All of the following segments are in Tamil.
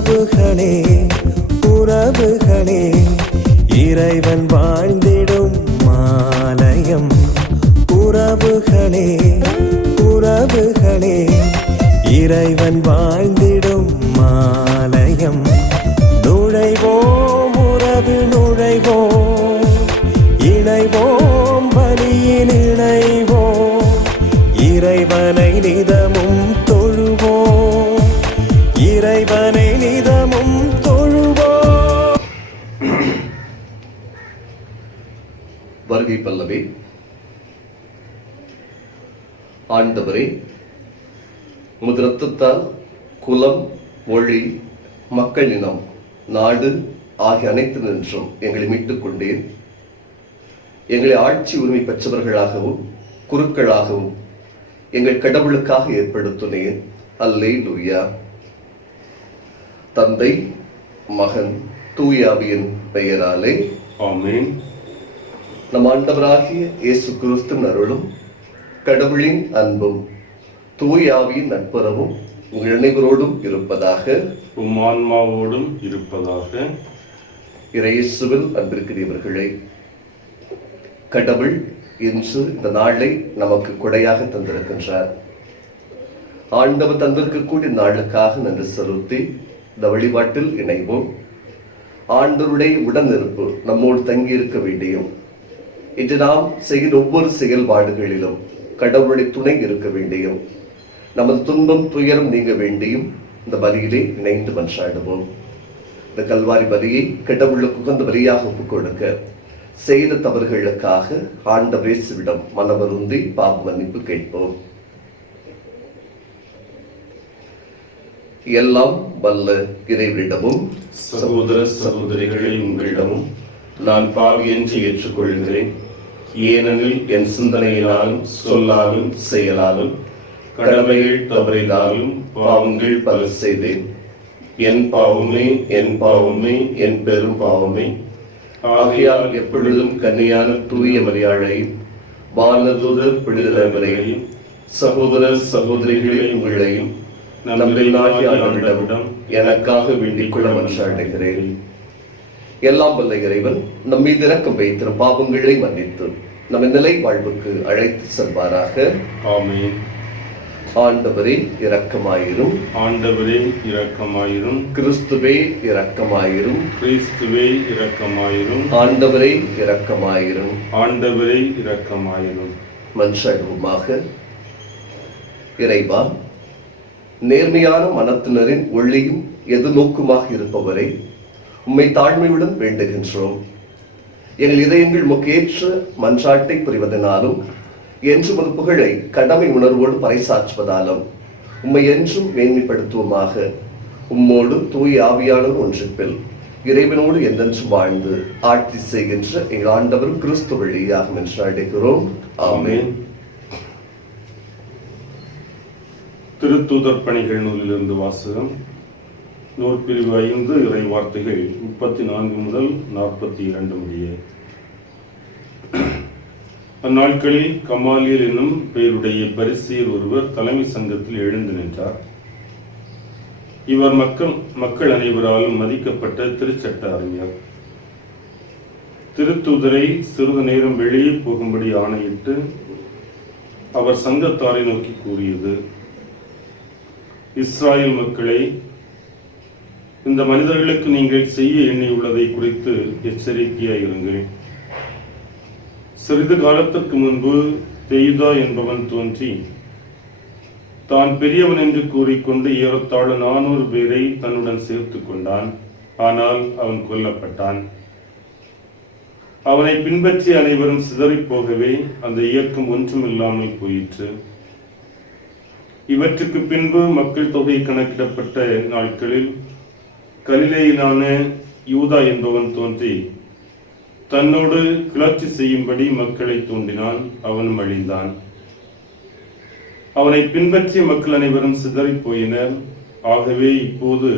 உறவுகளே உறவுகளே இறைவன் வாழ்ந்திடும் ஆலயம். உறவுகளே உறவுகளே இறைவன் வாழ்ந்திடும் ஆலயம். நுழைவோம் உறவில் நுழைவோம், இணைவோம் பலியில் இணைவோம், இறைவனை நிதமும் தொழுவோம், இறைவனை நிதமும் தொழுவோம். வருகை பல்லவி. ஆண்டவரே, உமது இரத்தத்தால் குலம், மொழி, மக்கள் இனம், நாடு ஆகிய அனைத்து நின்றும் எங்களை மீட்டுக் கொண்டேன். எங்களை ஆட்சி உரிமை பெற்றவர்களாகவும் குருக்களாகவும் எங்கள் கடவுளுக்காக ஏற்படுத்தினேன். அல்லேலூயா. தந்தை, மகன், தூய ஆவியின் பெயராலே ஆமென். நம் ஆண்டவராகிய இயேசு கிறிஸ்துவின் அருளும் கடவுளின் அன்பும் தூய ஆவியின் நட்புறவும் உங்கள் அனைவரோடும் இருப்பதாக, உம் ஆன்மாவோடும் இருப்பதாக. இயேசுவில் அன்பிற்குரியவர்களே, கடவுள் இன்று இந்த நாளை நமக்கு கொடையாக தந்திருக்கின்றார். ஆண்டவர் தந்திருக்கக்கூடிய நாளுக்காக நன்றி செலுத்தி இந்த வழிபாட்டில் இணைவோம். ஆண்டவருடைய உடனிருப்பு நம்மோடு தங்கியிருக்க வேண்டியும், இன்று நாம் செய்கிற ஒவ்வொரு செயல்பாடுகளிலும் கடவுளுடைய துணை இருக்க வேண்டியும், நமது துன்பம் துயரம் நீங்க வேண்டியும் இந்த பலியிலே இணைந்து மன்றாடுவோம். இந்த கல்வாரி பலியை கடவுளுக்கு உகந்த பலியாக ஒப்புக் கொடுக்க செய்த தவறுகளுக்காக ஆண்டவர் இயேசுவிடம் மனவருந்தி பாவ மன்னிப்பு கேட்போம். எல்லாம் வல்ல இறைவனிடமும் சகோதர சகோதரிகளை உங்களிடமும் நான் பாவி என்று ஏற்றுக்கொள்கிறேன். ஏனெனில் என் சிந்தனையினாலும் சொல்லாலும் செயலாலும் கடமைகள் தவறினாலும் பாவங்கள் பல செய்தேன். என் பாவமே என் பாவமே என் பெரும் பாவமே. ஆகையால் எப்பொழுதும் கன்னியான தூய மரியாளையும் வானதூதர் பிடிதலைவரையும் சகோதர சகோதரிகளை உங்களையும் நம்பினாகிய ஆண்டவரிடம் எனக்காக வேண்டிக் கொள்ள மன்றாடுகிறேன். எல்லாம் வல்ல இறைவன் நம் மீது இரக்கம் வைத்திருக்கும் பாவங்களை மன்னித்து நம்ம நிலை வாழ்வுக்கு அழைத்து செல்வாராக. ஆமென். ஆண்டவரே இரக்கமாயிரும். ஆண்டவரே இரக்கமாயிரும். கிறிஸ்துவே இரக்கமாயிரும். கிறிஸ்துவே இரக்கமாயிரும். ஆண்டவரே இரக்கமாயிரும். ஆண்டவரே இரக்கமாயிரும். மன்றாடுவோமாக. இறைவா, நேர்மையான மனத்தினரின் ஒளியும் எதிர்நோக்குமாக இருப்பவரை உம்மை தாழ்மையுடன் வேண்டுகின்றோம். எங்கள் இதயங்கள் முக்கேற்ற மன்றாட்டை புரிவதனாலும் என்று ஒரு புகழை கடமை உணர்வோடு பறைசாற்றுவதாலும் உம்மை என்றும் மேன்மைப்படுத்துவோமாக. உம்மோடு தூய ஆவியானவர் ஒன்றிப்பில் இறைவனோடு என்றென்றும் வாழ்ந்து ஆட்சி செய்கின்ற எங்கள் ஆண்டவர் கிறிஸ்து வழியாக மன்றாடுகிறோம். ஆமென். திருத்தூதர் பணிகள் நூலிலிருந்து வாசகம். நூற்பிரிவு 5 இறை வார்த்தைகள் 34 முதல் 42 முடிய. அந்நாட்களில் கமாலியல் என்னும் பெயருடைய பரிசேயர் ஒருவர் தலைமை சங்கத்தில் எழுந்து நின்றார். இவர் மக்கள் அனைவராலும் மதிக்கப்பட்ட திருச்சட்ட அறிஞர். திருத்தூதரை சிறிது நேரம் வெளியே போகும்படி ஆணையிட்டு அவர் சங்கத்தாரை நோக்கி கூறியது: இஸ்ராயல் மக்களே, இந்த மனிதர்களுக்கு நீங்கள் செய்ய எண்ணியுள்ளதை குறித்து எச்சரிக்கையாயிருங்கள். சிறிது காலத்திற்கு முன்பு தெயுதா என்பவன் தோன்றி தான் பெரியவன் என்று கூறிக்கொண்டு ஏறத்தாழ 400 பேரை தன்னுடன் சேர்த்து கொண்டான். ஆனால் அவன் கொல்லப்பட்டான். அவனை பின்பற்றி அனைவரும் சிதறிப் போகவே அந்த இயக்கம் ஒன்றுமில்லாமல் போயிற்று. இவற்றுக்கு பின்பு மக்கள் தொகை கணக்கிடப்பட்ட நாட்களில் கலிலேயிலான யூதா என்பவன் தோன்றி தன்னோடு கிளர்ச்சி செய்யும்படி மக்களை தூண்டினான். அவன் அழிந்தான். அவனை பின்பற்றிய மக்கள் அனைவரும் சிதறிப் போயினர். ஆகவே இப்போது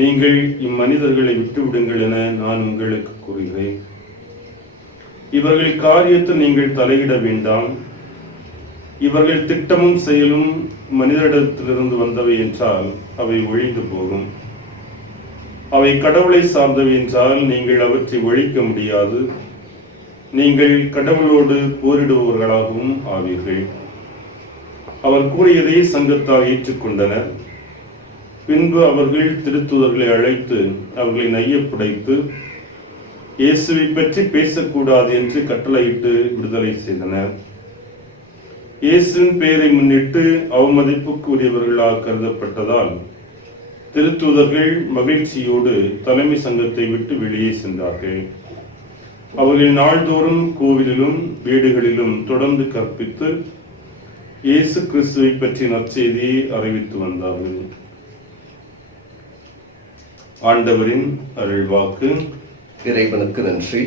நீங்கள் இம்மனிதர்களை விட்டுவிடுங்கள் என நான் உங்களுக்கு கூறுகிறேன். இவர்கள் காரியத்தில் நீங்கள் தலையிட வேண்டாம். இவர்கள் திட்டமும் செயலும் மனிதரிடத்திலிருந்து வந்தவை என்றால் அவை ஒழிந்து போகும். அவை கடவுளை சார்ந்தவை என்றால் நீங்கள் அவற்றை ஒழிக்க முடியாது. நீங்கள் கடவுளோடு போரிடுபவர்களாகவும் ஆவீர்கள். அவர் கூறியதை சங்கத்தார் ஏற்றுக்கொண்டனர். பின்பு அவர்கள் திருத்தூதர்களை அழைத்து அவர்களை நையப்புடைத்து இயேசுவை பற்றி பேசக்கூடாது என்று கட்டளையிட்டு விடுதலை செய்தனர். இயேசுவின் பெயரை முன்னிட்டு அவமதிப்புக்கு உரியவர்களாக கருதப்பட்டதால் திருத்தூதர்கள் மகிழ்ச்சியோடு தலைமை சங்கத்தை விட்டு வெளியே சென்றார்கள். அவர்கள் நாள்தோறும் கோவிலிலும் வீடுகளிலும் தொடர்ந்து கற்பித்து இயேசு கிறிஸ்துவை பற்றி நற்செய்தியை அறிவித்து வந்தார்கள். ஆண்டவரின் அருள்வாக்கு. இறைவனுக்கு நன்றி.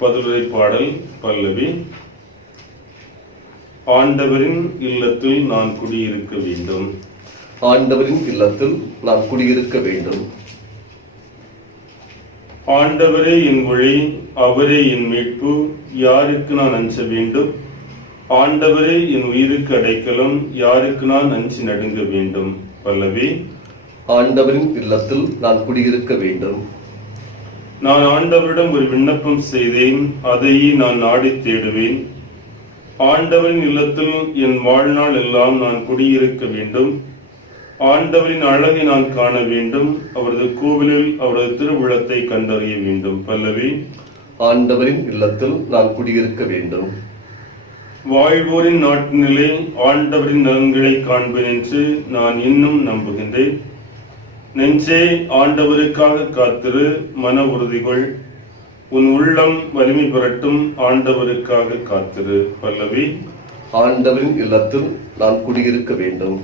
பதிலுரை பாடல் பல்லவி. ஆண்டவரின் இல்லத்தில் நான் குடியிருக்க வேண்டும். ஆண்டவரின் இல்லத்தில் நான் குடியிருக்க வேண்டும். ஆண்டவரே என் வழி, அவரே என் மீட்பு, யாருக்கு நான் அஞ்ச வேண்டும்? ஆண்டவரே என் உயிருக்கு அடைக்கலம், யாருக்கு நான் அஞ்சி நடுங்க வேண்டும். பல்லவி. ஆண்டவரின் இல்லத்தில் நான் குடியிருக்க வேண்டும். நான் ஆண்டவரிடம் ஒரு விண்ணப்பம் செய்தேன், அதையே நான் நாடி தேடுவேன். ஆண்டவரின் இல்லத்தில் என் வாழ்நாள் எல்லாம் நான் குடியிருக்க வேண்டும். ஆண்டவரின் அழகை நான் காண வேண்டும். அவரது கோவிலில் அவரது திருவுளத்தை கண்டறிய வேண்டும். பல்லவி. ஆண்டவரின் இல்லத்தில் நான் குடியிருக்க வேண்டும். வாழ்வோரின் நாட்டினிலே ஆண்டவரின் நலன்களை காண்பேன் என்று நான் இன்னும் நம்புகின்றேன். நெஞ்சே, ஆண்டவருக்காக காத்திரு, மன உறுதிகள், உன் உள்ளம் வலிமை பெறட்டும், ஆண்டவருக்காக காத்திரு. பல்லவி. ஆண்டவரின் இல்லத்தில் நான் குடியிருக்க வேண்டும்.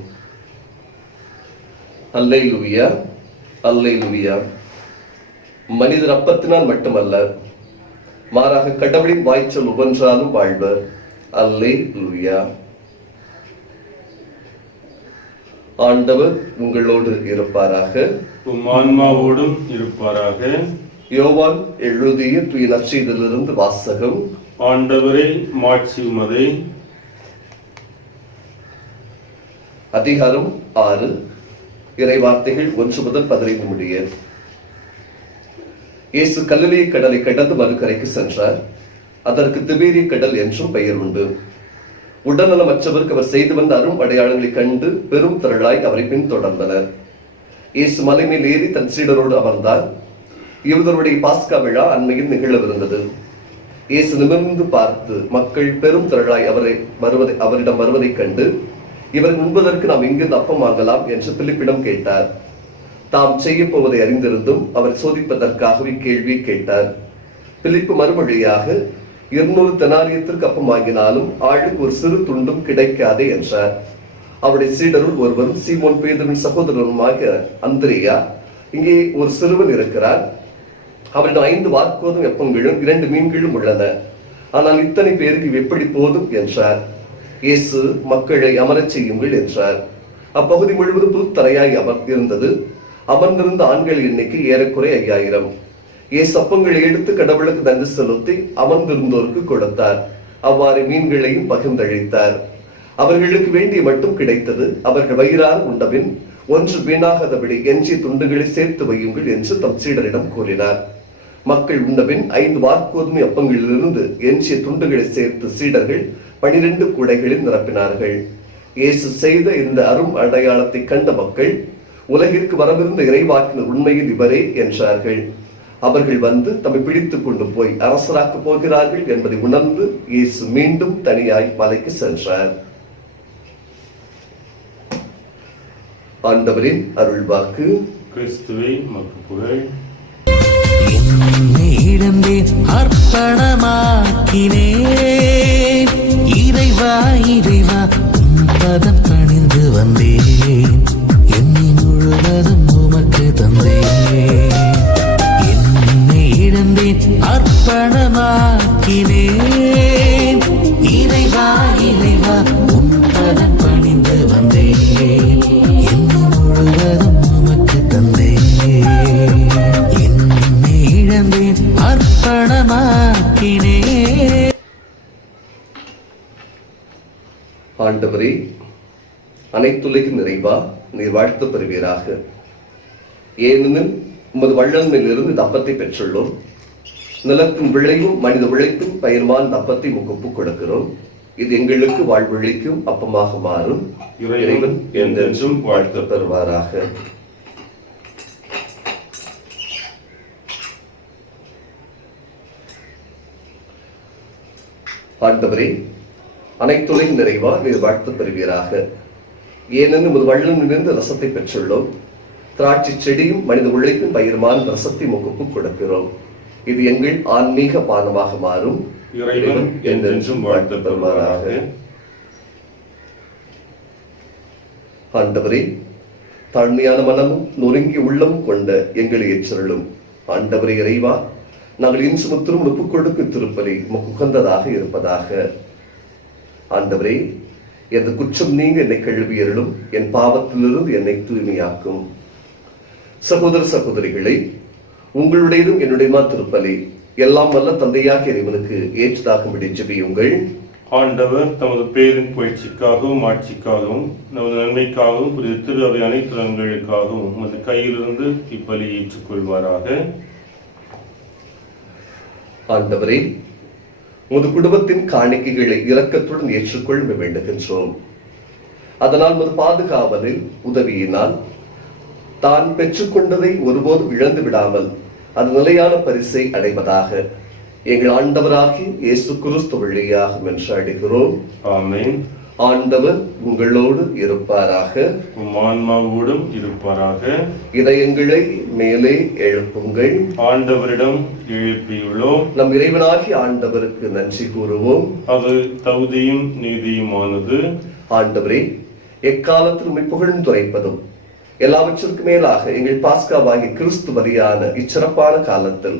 அல்லேலூயா, அல்லேலூயா. மனிதர் அப்பத்தினால் மட்டுமல்ல, மாறாக கடவுளின் வாய்ச்சொல் ஒவ்வொன்றாலும் வாழ்வர். அல்லேலூயா. ஆண்டவர் உங்களோடு இருப்பாராக, உம் ஆன்மாவோடும் இருப்பாராக. யோவான் எழுதிய தூய நற்செய்தியிலிருந்து வாசகம். ஆண்டவரே, மாட்சி உமதே. அதிகாரம் 6, இறைவார்த்தைகள் 1 முதல் 15 முடிய. இயேசு கலிலேய கடலை கடந்து மறுகரைக்கு சென்றார். அதற்கு திபேரிய கடல் என்றும் பெயர் உண்டு. உடல்நலமற்றவருக்கு அவர் செய்து வந்த அரும் அடையாளங்களை கண்டு பெரும் திரளாய் அவரை பின்தொடர்ந்தனர். இயேசு மலை மேல் ஏறி தன் சீடரோடு அமர்ந்தார். யூதருடைய பாஸ்கா விழா அண்மையில் நிகழவிருந்தது. இயேசு நிமிர்ந்து பார்த்து மக்கள் பெரும் திரளாய் அவரிடம் வருவதைக் கண்டு, இவர் உண்பதற்கு நாம் எங்கிருந்து அப்பம் வாங்கலாம் என்று பிலிப்பிடம் கேட்டார். தாம் செய்ய போவதை அறிந்திருந்தும் அவர் சோதிப்பதற்காகவே கேள்வி கேட்டார். பிலிப்பு மறுமொழியாக, 200 தெனாரியத்திற்கு அப்பம் வாங்கினாலும் ஆளுக்கு ஒரு சிறு துண்டும் கிடைக்காதே என்றார். அவருடைய சீடருள் ஒருவரும் சீமோன் பேதுருவின் சகோதரனுமாக அந்திரேயா, இங்கே ஒரு சிறுவன் இருக்கிறார். அவரிடம் 5 வார்க்கோதும் எப்பங்களும் 2 மீன்களும் உள்ளன. ஆனால் இத்தனை பேருக்கு எப்படி போதும் என்றார். இயேசு மக்களை அமரச் செய்யுங்கள் என்றார். அப்பகுதி முழுவதும் புதுத்தரையாய் இருந்தது. அமர்ந்திருந்த ஆண்கள் எண்ணிக்கை ஏறக்குறை 5000. இயேசு அப்பங்களை எடுத்து கடவுளுக்கு நன்றி செலுத்தி அமர்ந்திருந்தோருக்கு கொடுத்தார். அவ்வாறு மீன்களையும் பகிர்ந்தளித்தார். அவர்களுக்கு வேண்டிய மட்டும் கிடைத்தது. அவர்கள் வயிறார உண்டபின் ஒன்று வீணாகாதபடி எஞ்சிய துண்டுகளை சேர்த்து வையுங்கள் என்று தம் சீடரிடம் கூறினார். மக்கள் உண்டபின் 5 வார்க்கோதுமை அப்பங்களிலிருந்து எஞ்சிய துண்டுகளை சேர்த்து சீடர்கள் 12 கூடைகளில் நிரப்பினார்கள். இயேசு செய்த இந்த அரும் அடையாளத்தை கண்ட மக்கள், உலகிற்கு வரவிருந்த இறைவாக்கினர் உண்மையில் இவரே என்றார்கள். அவர்கள் வந்து தம்மை பிடித்துக் கொண்டு போய் அரசராக்கப் போகிறார்கள் என்பதை உணர்ந்து இயேசு மீண்டும் தனியாய் மலைக்கு சென்றார். ஆண்டவரின் அருள்வாக்கு. கிறிஸ்துவே மக்கு புகழ். என்னிடமே அர்ப்பணமாக்கினேன். இறைவா இறைவா உம் பதம் பணிந்து வந்தேன். என்னை முழுவதும் உமக்கு தந்தேன். என்னை இழந்தேன் அர்ப்பணமாக்கினேன். இறைவா இறைவா உம் பதம் பணிந்து வந்தேன். என்னை முழுவதும் உமக்கு தந்தேன். என்னை இழந்தேன் அர்ப்பணமாக்கினேன். ஆண்டவரே, அனைத்துலகின் நிறைவா நீர் வாழ்த்து பெறுவீராக. ஏனெனில் உமது வள்ளலிலிருந்து இந்த அப்பத்தை பெற்றுள்ளோம். நிலத்தின் விளைவும் மனித உழைப்பும் பயிர்வான் இந்த அப்பத்தை உமக்கு ஒப்புக் கொடுக்கிறோம். இது எங்களுக்கு வாழ்வழிக்கும் அப்பமாக மாறும். இறைவன் என்றென்றும் வாழ்த்து பெறுவாராக. ஆண்டவரே, அனைத்துலகின் நிறைவா நீர் வாழ்த்து பெறுவீராக. ஏனெனும் உமது வள்ளலிலிருந்து ரசத்தை பெற்றுள்ளோம். திராட்சை செடியும் மனித உழைப்பின் பயிர்மான ரசத்தை முகப்பு கொடுக்கிறோம். இது எங்கள் ஆன்மீக பானமாக மாறும். இறைவன் என்றென்றும் வாழ்த்து பெறுவாராக. ஆண்டவரே, தாழ்மையான மனமும் நொறுங்கி உள்ளமும் கொண்ட எங்களை ஏற்றருளும். ஆண்டவரே இறைவா, நாங்கள் இன்று முத்திரும் ஒப்புக் கொடுக்கும் திருப்பலி உமக்கு உகந்ததாக இருப்பதாக. ஆண்டவரே, எனது குற்றம் நீங்க என்னை கழுவியருளும், என் பாவத்திலிருந்து என்னை தூய்மையாக்கும். சகோதர சகோதரிகளை, உங்களுடையதும் என்னுடைய திருப்பலி எல்லாம் வல்ல தந்தையாக இறைவனுக்கு ஏற்றதாகும்படி ஜெபியுங்கள். ஆண்டவர் தமது பேரின் புகழ்ச்சிக்காகவும் ஆட்சிக்காகவும் நமது நன்மைக்காகவும் புதிய திரு அவை அனைத்து நன்மைகளுக்காகவும் உமது கையிலிருந்து இப்பலியை ஏற்றுக்கொள்வாராக. ஆண்டவரே, உமது குடும்பத்தின் காணிக்கைகளை இரக்கத்துடன் ஏற்றுக்கொள்ள வேண்டுகின்றோம். அதனால் உமது பாதுகாவலில் உதவியினால் தான் பெற்றுக்கொண்டதை ஒருபோதும் இழந்து விடாமல் அது நிலையான பரிசை அடைவதாக எங்கள் ஆண்டவராகி இயேசு கிறிஸ்து வழியாக மன்றாடுகிறோம். ஆமென். ஆண்டவர் உங்களோடு இருப்பாராக, உம் ஆன்மாவோடும் இருப்பாராக. இதயங்களை மேலே எழுப்புங்கள். ஆண்டவரிடம் எழுப்பியுள்ளோம். நம் இறைவனாகி ஆண்டவருக்கு நன்றி கூறுவோம். அது தகுதியும் நீதியுமானது. ஆண்டவரே, எக்காலத்தில் உம்மை புகழ்ந்துரைப்பதும் எல்லாவற்றிற்கு மேலாக எங்கள் பாஸ்காவாகிய கிறிஸ்து பலியான இச்சிறப்பான காலத்தில்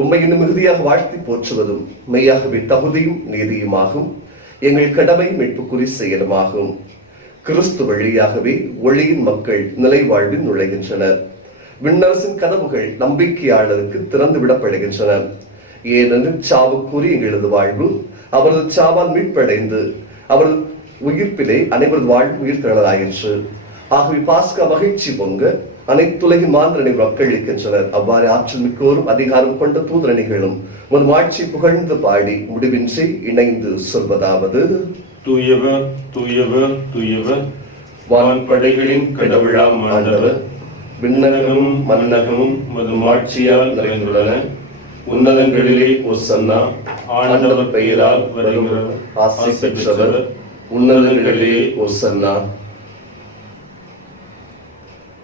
உம்மை இன்னும் மிகுதியாக வாழ்த்தி போற்றுவதும் மெய்யாகவே தகுதியும் நீதியுமாகும். எங்கள் கடமை மீட்புக்குறி செயலுமாகும். கிறிஸ்து வழியாகவே ஒளியின் மக்கள் நிலை வாழ்வில் நுழைகின்றனர். விண்ணரசின் கதவுகள் நம்பிக்கையாளருக்கு திறந்து விடப்படுகின்றன. ஏனெனில் சாவுக்குறி எங்களது வாழ்வு அவரது சாவால் மீட்படைந்து அவரது உயிர்ப்பிலே அனைவரது வாழ்வு உயிர் திரளாயிற்று. ஆகவே பாஸ்கா மகிழ்ச்சி பொங்க அனைத்துலகின் மாந்திரனை மக்களிக்கின்றனர். அவ்வாறு ஆற்றல் மிக்கோரும் அதிகாரம் கொண்ட தூதரணிகளும் ஒரு ஆட்சி புகழ்ந்து பாடி முடிவின்றி இணைந்து சொல்வதாவது: தூயவர் தூயவர் தூயவர், வான்படைகளின் கடவுளாம் ஆண்டவர். விண்ணகமும் மன்னகமும் மது ஆட்சியால் நிறைந்துள்ளன. உன்னதங்களிலே ஓசன்னா. ஆண்டவர் பெயரால் வருகிறவர் ஆசி பெற்றவர். உன்னதங்களிலே ஓசன்னா.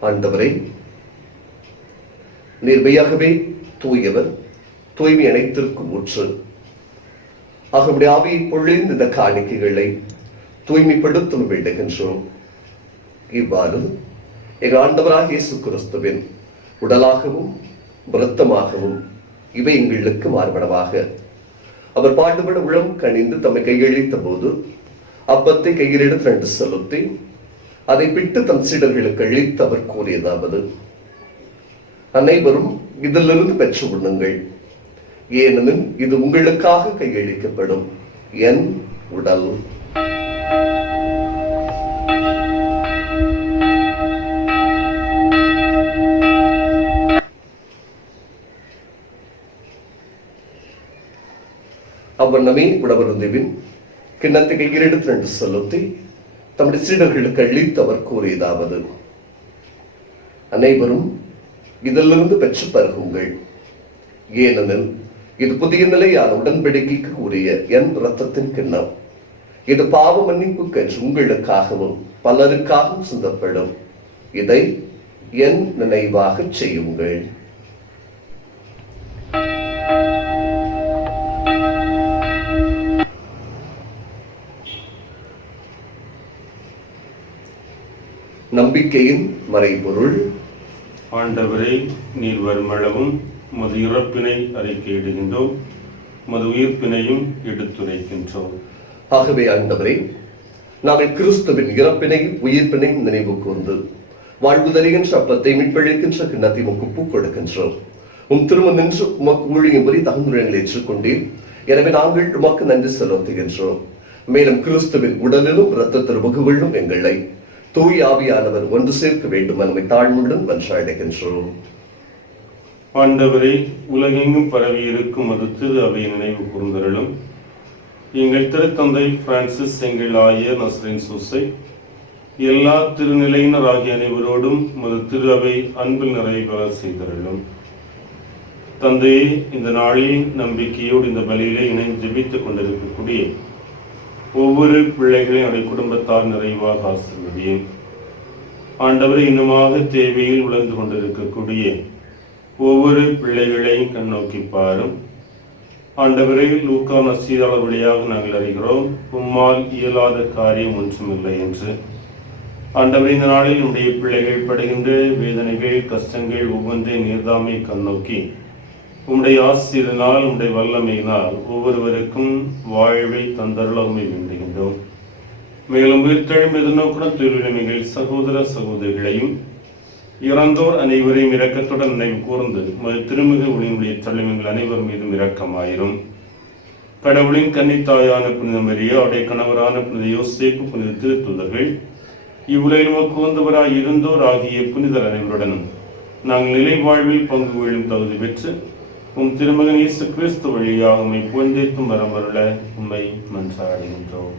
ஆண்டவரே, நீர் மெய்யாகவே தூயவர், தூய்மை அனைத்திற்கும் ஊற்று. ஆகவே ஆவியை பொழிந்து இந்த காணிக்கைகளை தூய்மைப்படுத்த வேண்டுகின்றோம். இவ்வாறு எங்கள் ஆண்டவராக இயேசு கிறிஸ்துவின் உடலாகவும் இரத்தமாகவும் இவை எங்களுக்கு மாறுபடவாக. அவர் பாடுபட உளம் கனிந்து தம்மை கையளித்த போது அப்பத்தை கையில் எடுத்து செலுத்தி அதை பிட்டு தம் சீடர்களுக்கு அளித்து அவர் கூறியதாவது: அனைவரும் இதிலிருந்து பெற்று உண்ணுங்கள், ஏனெனில் இது உங்களுக்காக கையளிக்கப்படும் என் உடல். அவ்வண்ணமே உணவருந்தின் கிண்ணத்தை கையில் எடுத்து செலுத்தி தம்முடைய சீடர்களுக்கு அளித்து அவர் கூறியதாவது: அனைவரும் இதிலிருந்து பெற்று பருகுங்கள், ஏனெனில் இது புதிய நிலையான உடன்படிக்கைக்கு உரிய என் இரத்தத்தின் கிண்ணம். இது பாவ மன்னிப்புக்கென்று உங்களுக்காகவும் பலருக்காகவும் சிந்தப்படும். இதை என் நினைவாக செய்யுங்கள். நம்பிக்கையின் மறைபொருள். ஆண்டவரை, நீர் வருமளவும் மது இறப்பினை அறிக்கையிடுகின்றோம், மது உயிர்ப்பினையும் எடுத்துரைக்கின்றோம். ஆகவே ஆண்டவரே, நாங்கள் கிறிஸ்துவின் இறப்பினையும் உயிர்ப்பினையும் நினைவு கூர்ந்து வாழ்வு தருகின்ற அப்பத்தை மீட்பளிக்கின்ற கிண்ணத்தை உமக்கு கொடுக்கின்றோம். உம் திரும்ப நின்று உமக்கு ஊழியம் வரி தகுந்துரைகளை ஏற்றுக்கொண்டேன். எனவே நாங்கள் உமக்கு நன்றி செலுத்துகின்றோம். மேலும் கிறிஸ்துவின் உடலிலும் இரத்தத்தின் வகுவிலும் எங்களை தூய் ஆவியானவர் ஒன்று சேர்க்க வேண்டும் நம்மை தாழ்மையுடன் மன்றாடுகின்றோம். ஆண்டவரே, உலகெங்கும் பரவி இருக்கும் அது திரு அவை நினைவு கூர்ந்தருளும். எங்கள் திருத்தந்தை பிரான்சிஸ், எங்கள் ஆயர் நஸ்ரின் சூசை, எல்லா திருநிலையினர் ஆகிய அனைவரோடும் மது திரு அவை அன்பில் நிறைவேற செய்தருளும். தந்தையே, இந்த நாளில் நம்பிக்கையோடு இந்த பலியிலே இணைந்து ஜெபித்துக் கொண்டிருக்கக்கூடிய ஒவ்வொரு பிள்ளைகளையும் அவருடைய குடும்பத்தார் நிறைவாக ஆசீர்வதியும். ஆண்டவரை, இன்னுமாக தேவையில் உழந்து கொண்டிருக்கக்கூடிய ஒவ்வொரு பிள்ளைகளையும் கண்ணோக்கி பாரும். ஆண்டவரை, லூக்கா நற்செய்தியாளர் வழியாக நாங்கள் அறிகிறோம், உம்மால் இயலாத காரியம் ஒன்றுமில்லை என்று. ஆண்டவரை, இந்த நாளில் நம்முடைய பிள்ளைகள் படுகின்ற வேதனைகள், கஷ்டங்கள் ஒவ்வொன்றையும் நீர்தாமை கண்ணோக்கி உம்முடைய ஆசிரியனால், உம்முடைய வல்லமையினால் ஒவ்வொருவருக்கும் வாழ்வை தந்தருளமை வேண்டுகின்றோம். மேலும் உயிர்த்தெழும் எதிர்நோக்குடன் தொழிலுமைகள் சகோதர சகோதரிகளையும் இறந்தோர் அனைவரையும் இரக்கத்துடன் நினைவு கூர்ந்து திருமிகு ஒளியினுடைய தலைமைகள் அனைவர் மீதும் இரக்கமாயிரும். கடவுளின் கன்னித்தாயான புனித மரியா, அவருடைய கணவரான புனித யோசேப்பு, புனித திருத்தூதர்கள், இவ்வுலகில் உமக்கு வந்தவராய் இருந்தோர் ஆகிய புனிதர் அனைவருடனும் நாங்கள் நிலை வாழ்வில் பங்கு கொள்ளும் தகுதி பெற்று உம் திருமகன் இயேசு கிறிஸ்து வழியாக உம்மை புகழ்ந்தேத்தும் வரமருள உம்மை மன்றாடுகின்றோம்.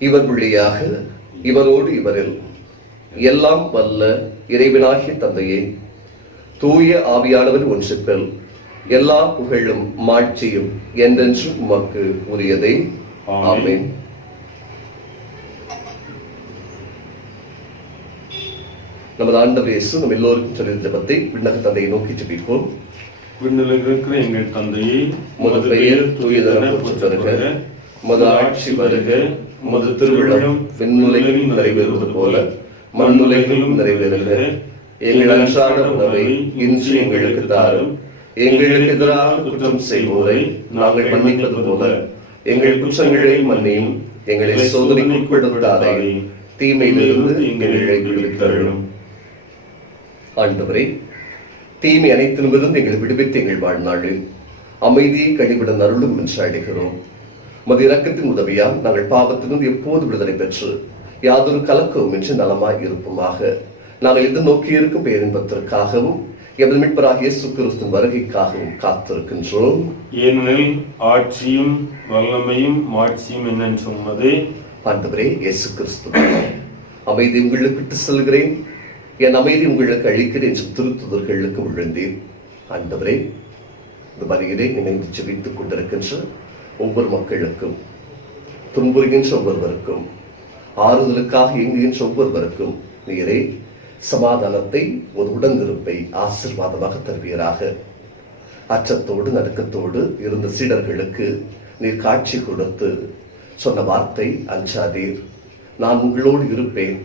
இவர் வழியாக, இவரோடு இவரில் எல்லாம் வல்ல இறைவனாகிய தந்தையே, தூய ஆவியானவர் ஒன்றிப்பில் எல்லா புகழும் மாட்சியும் என்றென்றும் உமக்கு உரியதே. ஆமென். நமது ஆண்டவர் இயேசு நம் எல்லோருக்கும் சொல்லிய ஜெபத்தை விண்ணக தந்தையை நோக்கி ஜெபிப்போம். விண்ணில் இருக்கிற எங்கள் தந்தையே, உமது பெயர் தூயதென போற்றுக, உமது ஆட்சி வருக, உமது திருவிழம் விண்ணுலகில் நிறைவேறுவது போல மண்ணுலகிலும் நிறைவேறுக. எங்கள் அன்றாட உணவை இன்று எங்களுக்கு தாரும். எங்களுக்கு எதிராக குற்றம் செய்வோரை நாங்கள் மன்னிப்பது போல எங்கள் குற்றங்களை மன்னியும். எங்களை சோதனைக்கு உட்படுத்தாதேயும், தீமையிலிருந்து எங்களை விடுவித்தருளும். ஆண்டவரே, தீமை அனைத்திலுமிருந்து எங்களை விடுவித்து எங்கள் வாழ்நாளில் அமைதியை கழிவிட அருளும் என்று அடைகிறோம். மது இரக்கத்தின் உதவியால் நாங்கள் பாவத்திலிருந்து எப்போது விடுதலை பெற்று யாதொரு கலக்கവും என்று நலமாய் இருப்போமாக. நாங்கள் எதிர்நோக்கி இருக்கும் பேரின்பத்திற்காகவும் எமது மீட்பராகிய இயேசு கிறிஸ்துவின் வருகைக்காகவும் காத்திருக்கின்றோம். ஏனெனில் ஆட்சியும் வல்லமையும் மாட்சியும் என்னென்று உமதே. ஆண்டவரே இயேசு கிறிஸ்து, அமைதி உங்களுக்கு விட்டு செல்கிறேன், என் அமைதி உங்களுக்கு அளிக்கிறேன் என்று திருத்துதர்களுக்கு விழுந்தேன். ஆண்டவரே, இந்த பலியிலே நினைந்து ஜெபித்துக் கொண்டிருக்கின்ற ஒவ்வொரு மக்களுக்கும், துன்புறுகின்ற ஒவ்வொருவருக்கும், ஆறுதலுக்காக இயங்குகின்ற ஒவ்வொருவருக்கும் நீரே சமாதானத்தை, ஒரு உடனிருப்பை ஆசீர்வாதமாக தருவீராக. அச்சத்தோடு நடுக்கத்தோடு இருந்த சீடர்களுக்கு நீர் காட்சி கொடுத்து சொன்ன வார்த்தை, அஞ்சாதீர், நான் உங்களோடு இருப்பேன்,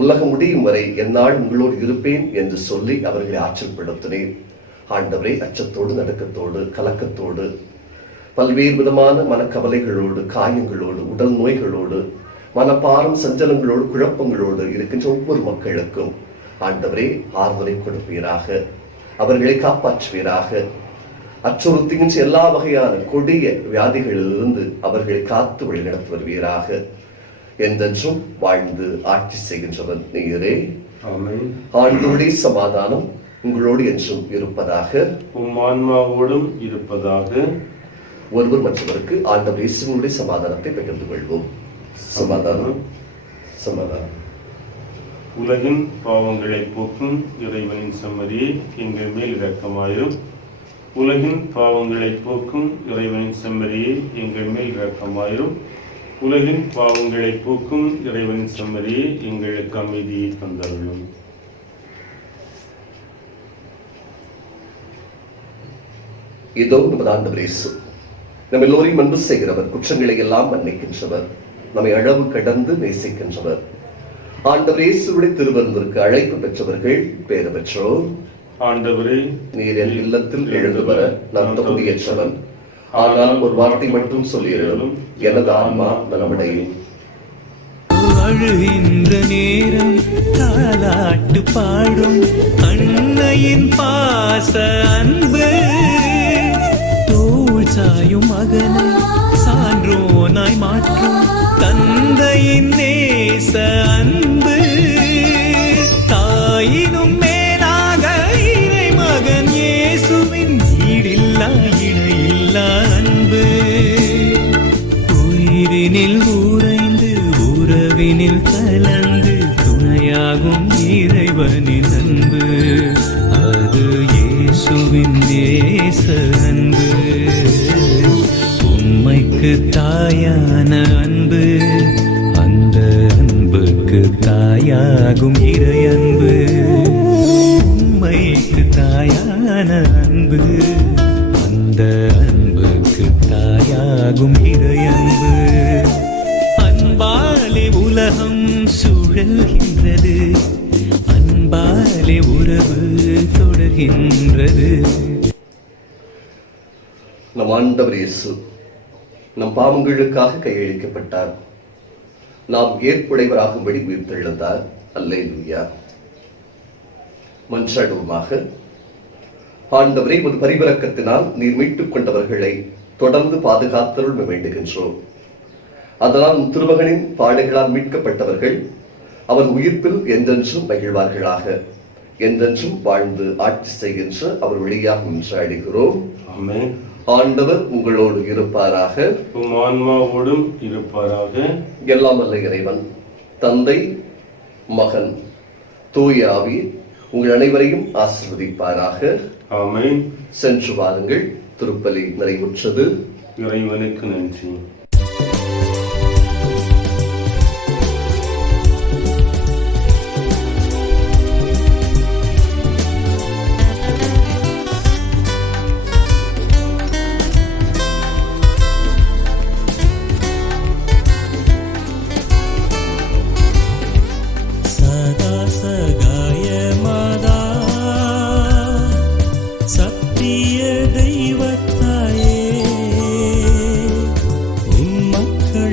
உலகம் முடியும் வரை என்னால் உங்களோடு இருப்பேன் என்று சொல்லி அவர்களை ஆற்றல்படுத்தினேன். ஆண்டவரே, அச்சத்தோடு நடுக்கத்தோடு கலக்கத்தோடு பல்வேறு விதமான மனக்கவலைகளோடு, காயங்களோடு, உடல் நோய்களோடு, மனப்பாரம் சஞ்சலங்களோடு, குழப்பங்களோடு இருக்கின்ற ஒவ்வொரு மக்களுக்கும் ஆண்டவரே ஆறுதலை கொடுப்பீராக, அவர்களை காப்பாற்றுவீராக. அச்சுறுத்துகின்ற எல்லா வகையான கொடிய வியாதிகளிலிருந்து அவர்களை காத்து வழி நடத்தி வருவீராக. என்றென்றும் வாழ்ந்து ஆட்சி செய்கின்றவன் நீரே. ஆண்டவருடைய சமாதானம் உங்களோடு என்றும் இருப்பதாக, உம் ஆன்மாவோடும் இருப்பதாக. ஒருவர் மற்றவருக்கு ஆண்டவர் இயேசுவினுடைய சமாதானத்தை பகிர்ந்து கொள்வோம். சமாதானம். சமாதானம். உலகின் பாவங்களை போக்கும் இறைவனின் செம்மறியே, எங்கள் மேல் இரக்கமாயிரும். உலகின் பாவங்களை போக்கும் இறைவனின் செம்மறியே, எங்கள் மேல் இரக்கமாயிரும். உலகின் பாவங்களை போக்கும் இறைவனின் செம்மறியே, எங்களுக்கு அமைதியை தந்தருளும். இதோ நமது ஆண்டவர் இயேசு, நம்ம எல்லோரையும் அன்பு செய்கிறவர், குற்றங்களை எல்லாம் மன்னிக்கின்றவர், நம்மை அளவு கடந்து நேசிக்கின்றவர். ஆண்டவர் இயேசுவுடைய திருவருந்திற்கு அழைப்பு பெற்றவர்கள் பேறு பெற்றோர். ஆண்டவரே, நீர் என் இல்லத்தில் எழுந்து வர நான் தகுதியற்றவன், ஆனால் ஒரு வார்த்தை மட்டும் சொல்லியிருந்தும் எனது ஆன்மா நலமடையும். அழுகின்ற நேரம் தாலாட்டு பாடும் அன்னையின் பாச அன்பு, தோள் சாயும் மகனை சான்றோனாய் மாற்றும் தந்தையின் நேச அன்பு, தாயினும் மேலாக இறை மகன் இயேசுவின் ஈடில்லா இணையில்லா அன்பு. உயிரினில் உறைந்து உறவினில் கலந்து துணையாகும் இறைவனின் அன்பு, அது இயேசுவின் நேச அன்பு. உம்மைக்கு தாயான அன்பு, அந்த அன்புக்கு தாயாகும் இறை அன்பு. உம்மைக்கு தாயான அன்பு, அந்த அன்புக்கு தாயாகும் இறை அன்பு. அன்பாலே உலகம் சுழல்கின்றது, அன்பாலே உறவு தொடர்கின்றது. நம் ஆண்டவர் இயேசு நம் பாவங்களுக்காக கையளிக்கப்பட்டார், நாம் ஏற்புடையவராகும்படி உயிர்த்தெழுந்தார். அல்லேலூயா. மன்றாடுவோமாக. ஆண்டவரே, உமது பரிவிரக்கத்தினால் நீர் மீட்டுக் கொண்டவர்களை தொடர்ந்து பாதுகாத்தருள் வேண்டுகின்றோம். அதனால் திருமகனின் பாடுகளால் மீட்கப்பட்டவர்கள் அவர் உயிர்ப்பில் என்றென்றும் மகிழ்வார்களாக. என்றென்றும் வாழ்ந்து ஆட்சி செய்கின்ற அவர் வழியாக மன்றாடுகிறோம். ஆமென். ஆண்டவர் உங்களோடு இருப்பாராக, உம் ஆன்மாவோடும் இருப்பாராக. எல்லாம் வல்ல இறைவன் தந்தை, மகன், தூய ஆவி உங்கள் அனைவரையும் ஆசீர்வதிப்பாராக. ஆமென். சென்று வாருங்கள். திருப்பலி நிறைவுற்றது. இறைவனுக்கு நன்றி. சகாய மாதா, சத்திய தெய்வத்தாயே, நின் மக்கள்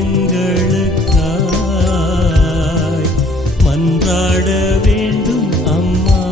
எங்களுக்காய் மன்றாட வேண்டும் அம்மா.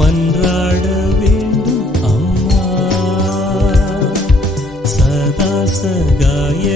மன்றாட வேண்டும். சகாய